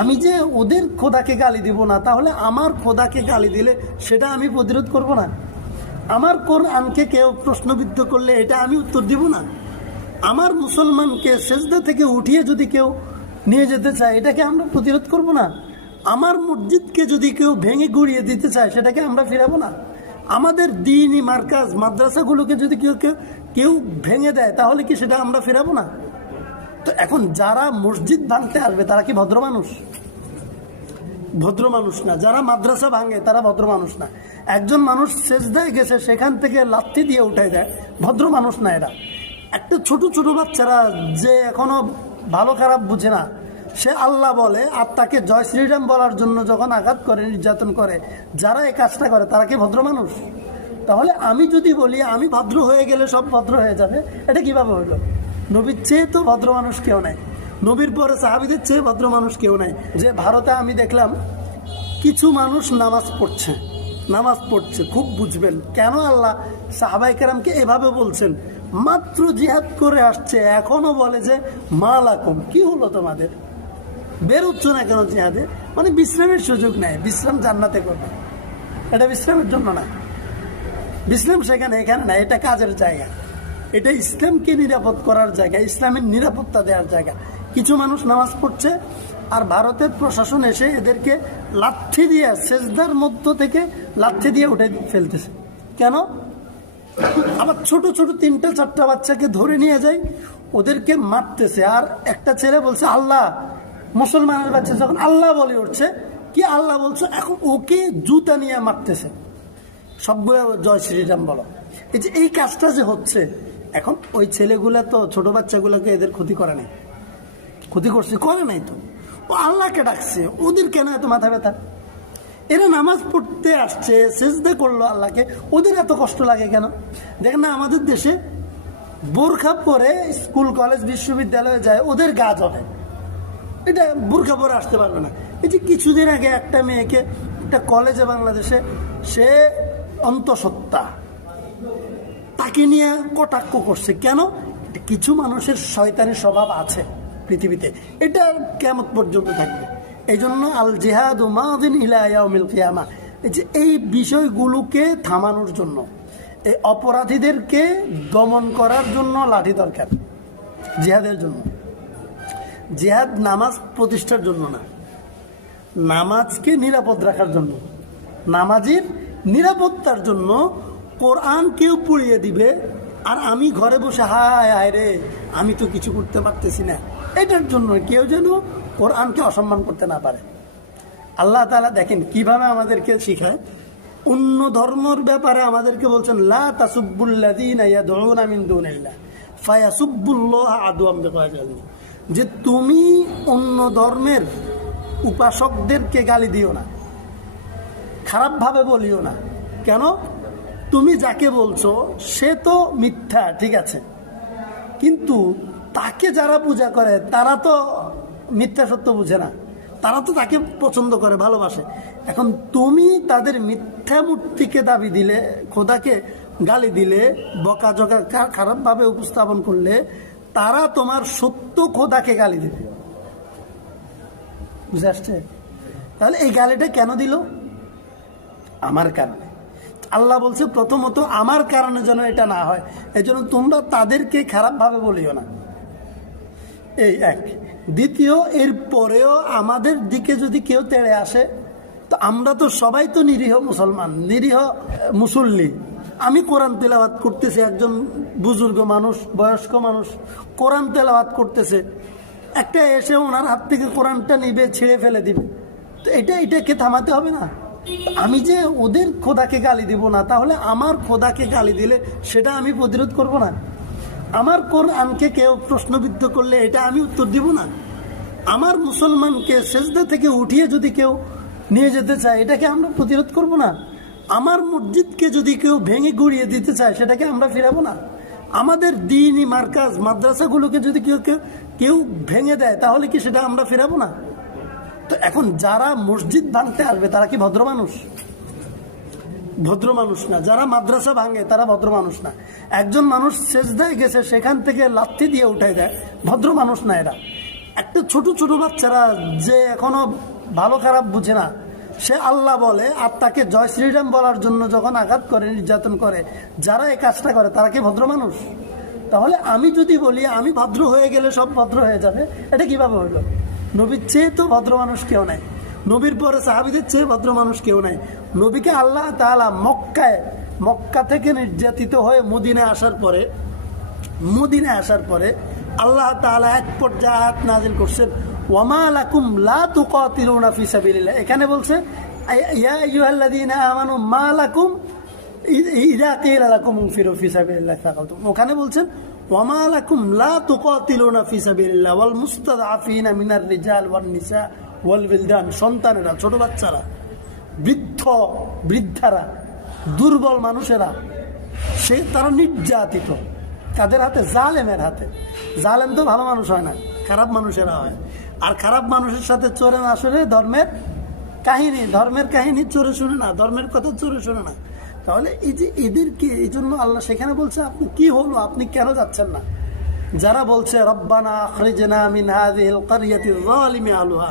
আমি যে ওদের খোদাকে গালি দিব না, তাহলে আমার খোদাকে গালি দিলে সেটা আমি প্রতিরোধ করব না? আমার কোরআনকে কেউ প্রশ্নবিদ্ধ করলে এটা আমি উত্তর দিব না? আমার মুসলমানকে সেজদা থেকে উঠিয়ে যদি কেউ নিয়ে যেতে চায় এটাকে আমরা প্রতিরোধ করব না? আমার মসজিদকে যদি কেউ ভেঙে গুড়িয়ে দিতে চায় সেটাকে আমরা ফিরাবো না? আমাদের দ্বীনি মার্কাজ মাদ্রাসাগুলোকে যদি কেউ কেউ কেউ ভেঙে দেয় তাহলে কি সেটা আমরা ফিরাবো না? তো এখন যারা মসজিদ ভাঙতে আসবে তারা কি ভদ্র মানুষ? ভদ্র মানুষ না। যারা মাদ্রাসা ভাঙে তারা ভদ্র মানুষ না। একজন মানুষ সেজদায় গেছে সেখান থেকে লাথি দিয়ে উঠাই দেয়, ভদ্র মানুষ না এরা। একটা ছোট ছোট বাচ্চারা যে এখনো ভালো খারাপ বুঝে না, সে আল্লাহ বলে আর তাকে জয় শ্রীরাম বলার জন্য যখন আঘাত করে, নির্যাতন করে, যারা এই কাজটা করে তারা কি ভদ্র মানুষ? তাহলে আমি যদি বলি আমি ভদ্র হয়ে গেলে সব ভদ্র হয়ে যাবে, এটা কিভাবে হইল? নবীর চেয়ে তো ভদ্র মানুষ কেউ নাই, নবীর পরে সাহাবীদের চেয়ে ভদ্র মানুষ কেউ নাই। যে ভারতে আমি দেখলাম কিছু মানুষ নামাজ পড়ছে, খুব বুঝবেন কেন আল্লাহ সাহাবায়ে কেরামকে এভাবে বলছেন। মাত্র জিহাদ করে আসছে, এখনো বলে যে মা লাকুম, কি হলো তোমাদের, বেরোচ্ছ না কেন জিহাদে? মানে বিশ্রামের সুযোগ নেই। বিশ্রাম জান্নাতে করবে, এটা বিশ্রামের জন্য না। বিশ্রাম সেখানে, এখানে না, এটা কাজের জায়গা, এটা ইসলামকে নিরাপদ করার জায়গা, ইসলামের নিরাপত্তা দেওয়ার জায়গা। কিছু মানুষ নামাজ পড়ছে আর ভারতের প্রশাসন এসে এদেরকে লাঠি দিয়ে, সেজদার মধ্য থেকে লাঠি দিয়ে উঠে ফেলতেছে। কেন? আবার ছোট ছোট 3-4টা বাচ্চাকে ধরে নিয়ে যায়, ওদেরকে মারতেছে। আর একটা ছেলে বলছে আল্লাহ, মুসলমানের বাচ্চা যখন আল্লাহ বলে উঠছে, কি আল্লাহ বলছো, এখন ওকে জুতা নিয়ে মারতেছে। সবগুলো জয় শ্রীরাম বলো। এই যে এই কাজটা যে হচ্ছে, এখন ওই ছেলেগুলা তো ছোট বাচ্চাগুলোকে এদের ক্ষতি করে নাই, ক্ষতি করছে? করে নাই তো। ও আল্লাহকে ডাকছে, ওদের কেন এত মাথা ব্যথা? এরা নামাজ পড়তে আসছে, সেজদা করলো আল্লাহকে, ওদের এত কষ্ট লাগে কেন? দেখেন না আমাদের দেশে বোরখা পরে স্কুল কলেজ বিশ্ববিদ্যালয়ে যায়, ওদের গা জ্বলে, এটা বোরখা পরে আসতে পারবে না। এই যে কিছুদিন আগে একটা মেয়েকে একটা কলেজে বাংলাদেশে, সে অন্তঃসত্ত্বা, তাকে নিয়ে কটাক্ষ করছে। কেন? কিছু মানুষের শয়তানি স্বভাব আছে পৃথিবীতে, এটা কিয়ামত পর্যন্ত থাকবে। এই জন্য আল জিহাদু মাদিন ইলা ইয়াউমিল কিয়ামা, এই যে এই বিষয়গুলোকে থামানোর জন্য, এই অপরাধীদেরকে দমন করার জন্য লাঠি দরকার, জিহাদের জন্য। জিহাদ নামাজ প্রতিষ্ঠার জন্য না, নামাজকে নিরাপদ রাখার জন্য, নামাজের নিরাপত্তার জন্য। কোরআন কেউ পড়িয়ে দিবে আর আমি ঘরে বসে হায় হায় রে, আমি তো কিছু করতে পারতেছি না, এটার জন্য কেউ যেন কোরআনকে অসম্মান করতে না পারে। আল্লাহ তাআলা দেখেন কিভাবে আমাদেরকে শিখায়। অন্য ধর্মের ব্যাপারে আমাদেরকে বলছেন লা তাসুব্বুল্লাযীনা ইয়াদউনা মিন দুনিল্লাহ ফায়াসুব্বুল্লাহা আদওয়াম বিগায়রি, যে তুমি অন্য ধর্মের উপাসকদেরকে গালি দিও না, খারাপভাবে বলিও না। কেন? তুমি যাকে বলছো সে তো মিথ্যা, ঠিক আছে, কিন্তু তাকে যারা পূজা করে তারা তো মিথ্যা সত্য বুঝে না, তারা তো তাকে পছন্দ করে, ভালোবাসে। এখন তুমি তাদের মিথ্যা মূর্তিকে দাবি দিলে, খোদাকে গালি দিলে, বকাঝকা খারাপভাবে উপস্থাপন করলে, তারা তোমার সত্য খোদাকে গালি দেবে। বুঝে আসছে? তাহলে এই গালিটা কেন দিল? আমার কারণে। আল্লাহ বলছে প্রথমত আমার কারণে যেন এটা না হয়, এই জন্য তোমরা তাদেরকে খারাপভাবে বলিও না। এই এক। দ্বিতীয়, এর পরেও আমাদের দিকে যদি কেউ তেড়ে আসে, তো আমরা তো সবাই তো নিরীহ মুসলমান, নিরীহ মুসল্লি। আমি কোরআন তেলাওয়াত করতেছি, একজন বুজুর্গ মানুষ, বয়স্ক মানুষ কোরআন তেলাওয়াত করতেছে, একটা এসে ওনার হাত থেকে কোরআনটা নিবে, ছিঁড়ে ফেলে দিবে, তো এটাকে থামাতে হবে না? আমি যে ওদের খোদাকে গালি দিব না, তাহলে আমার খোদাকে গালি দিলে সেটা আমি প্রতিরোধ করব না? আমার কোরআনকে কেউ প্রশ্নবিদ্ধ করলে এটা আমি উত্তর দিব না? আমার মুসলমানকে সেজদা থেকে উঠিয়ে যদি কেউ নিয়ে যেতে চায় এটাকে আমরা প্রতিরোধ করব না? আমার মসজিদকে যদি কেউ ভেঙে গুড়িয়ে দিতে চায় সেটাকে আমরা ফিরাবো না? আমাদের দ্বীনি মার্কাজ মাদ্রাসাগুলোকে যদি কেউ ভেঙে দেয় তাহলে কি সেটা আমরা ফিরাবো না? তো এখন যারা মসজিদ ভাঙতে আসবে তারা কি ভদ্র মানুষ? ভদ্র মানুষ না। যারা মাদ্রাসা ভাঙে তারা ভদ্র মানুষ না। একজন মানুষ সেজদায় গেছে সেখান থেকে লাথি দিয়ে উঠাই দেয়, ভদ্র মানুষ না এরা। একটা ছোট ছোট বাচ্চারা যে এখনো ভালো খারাপ বুঝে না, সে আল্লাহ বলে আর তাকে জয় শ্রীরাম বলার জন্য যখন আঘাত করে, নির্যাতন করে, যারা এই কাজটা করে তারা কি ভদ্র মানুষ? তাহলে আমি যদি বলি আমি ভদ্র হয়ে গেলে সব ভদ্র হয়ে যাবে, এটা কিভাবে হইল? নবীর চেয়ে তো ভদ্র মানুষ কেউ নাই, নবীর পরে সাহাবীদের চেয়ে ভদ্র মানুষ কেউ নাই। নবীকে আল্লাহ তাআলা মক্কা থেকে নির্যাতিত হয়ে মদিনায় আসার পরে আল্লাহ তাআলা এক পর্যায়ে আয়াত নাযিল করছেন, ওয়ামা লাকুম লা তুকাতিলুনা ফি সাবিলিল্লাহ। এখানে বলছে ইয়া আইয়ুহাল্লাযীনা আমানু মা লাকুম ইযা কিলা লাকুম ইনফিরু ফি সাবিলিল্লাহ ফাকাতুম। ওখানে বলছেন ওয়ামা লাকুম লা তুকাতিলুনা ফি সাবিলিল্লাহ ওয়াল মুস্তাদআফিনা মিনার রিজাল ওয়ান নিসা ওয়াল বিলদান। সন্তানেরা, ছোট বাচ্চারা, বৃদ্ধারা, দুর্বল মানুষেরা, তারা নির্যাতিত কাদের হাতে? জালেমের হাতে। জালেম তো ভালো মানুষ হয় না, খারাপ মানুষেরা হয়। আর খারাপ মানুষের সাথে চোরে আসলে ধর্মের কাহিনী চোরে শুনে না, ধর্মের কথা চোরে শুনে না। তাহলে এই যে এদেরকে, এই জন্য আল্লাহ সেখানে বলছে আপনি কি হলো, আপনি কেন যাচ্ছেন না? যারা বলছে রব্বানা আখরিজনা মিন হাযিহিল ক্বরিয়াতি যালিমি আহলুহা,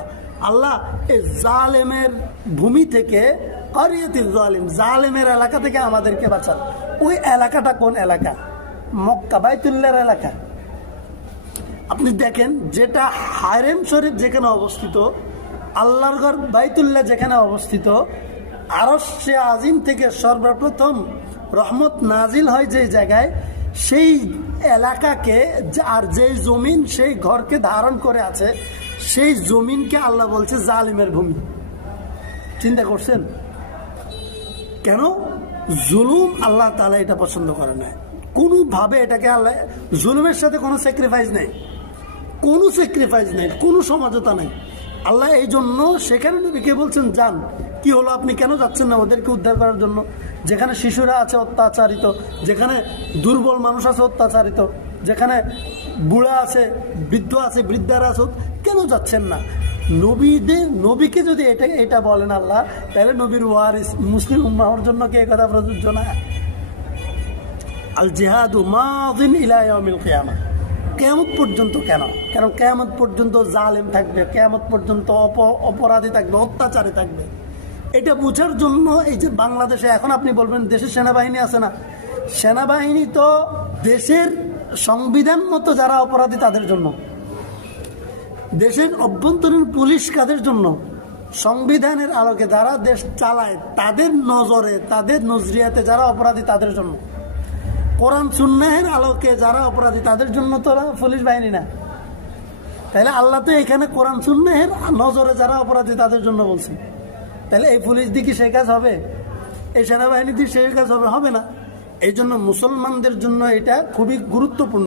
আল্লাহ এই জালেমের ভূমি থেকে, ক্বরিয়াতি যালিম, জালেমের এলাকা থেকে আমাদেরকে বাঁচান। ওই এলাকাটা কোন এলাকা? মক্কা, বাইতুল্লাহর এলাকা। আপনি দেখেন, যেটা হারেম শরীফ যেখানে অবস্থিত, আল্লাহর ঘর বাইতুল্লাহ যেখানে অবস্থিত, আরশে আজিম থেকে সর্বপ্রথম রহমত নাজিল হয় যে জায়গায়, সেই এলাকাকে আর যেই জমিন সেই ঘরকে ধারণ করে আছে, সেই জমিনকে আল্লাহ বলছে জালিমের ভূমি। চিন্তা করছেন কেন? জুলুম আল্লাহ তাআলা এটা পছন্দ করে না কোনোভাবে। এটাকে আল্লাহ, জুলুমের সাথে কোনো স্যাক্রিফাইস নেই, কোনো সমঝোতা নেই। আল্লাহ এই জন্য সেখানে নবীকে বলছেন যান। কি হলো, আপনি কেন যাচ্ছেন না ওদেরকে উদ্ধার করার জন্য? যেখানে শিশুরা আছে অত্যাচারিত, যেখানে দুর্বল মানুষ আছে অত্যাচারিত, যেখানে বুড়া আছে, বৃদ্ধ আছে, বৃদ্ধারা আছে, কেন যাচ্ছেন না? নবীকে যদি এটা বলেন আল্লাহ, তাহলে নবীর ওয়ারিস মুসলিম উম্মাহর জন্য কি এই কথা প্রযোজ্য না? আল জিহাদু মাযিন ইলা ইয়াউমিল কিয়ামা। কিয়ামত পর্যন্ত কেন? কারণ কিয়ামত পর্যন্ত জালেম থাকবে, কিয়ামত পর্যন্ত অপরাধী থাকবে, অত্যাচারী থাকবে। এটা বোঝার জন্য এই যে বাংলাদেশে এখন আপনি বলবেন দেশের সেনাবাহিনী আছে না, সেনাবাহিনী তো দেশের সংবিধান মতো যারা অপরাধী তাদের জন্য। দেশের অভ্যন্তরীণ পুলিশ কাদের জন্য? সংবিধানের আলোকে যারা দেশ চালায় তাদের নজরে, তাদের নজরিয়াতে যারা অপরাধী তাদের জন্য। কোরআন সুন্নাহের আলোকে যারা অপরাধী তাদের জন্য তো পুলিশ বাহিনী না। তাহলে আল্লাহ তো এখানে কোরআন সুন্নাহের নজরে যারা অপরাধী তাদের জন্য বলছে। তাহলে এই পুলিশ দিয়ে কি সেই কাজ হবে? এই সেনাবাহিনী দিয়ে সেই কাজ হবে না। এই জন্য মুসলমানদের জন্য এটা খুবই গুরুত্বপূর্ণ।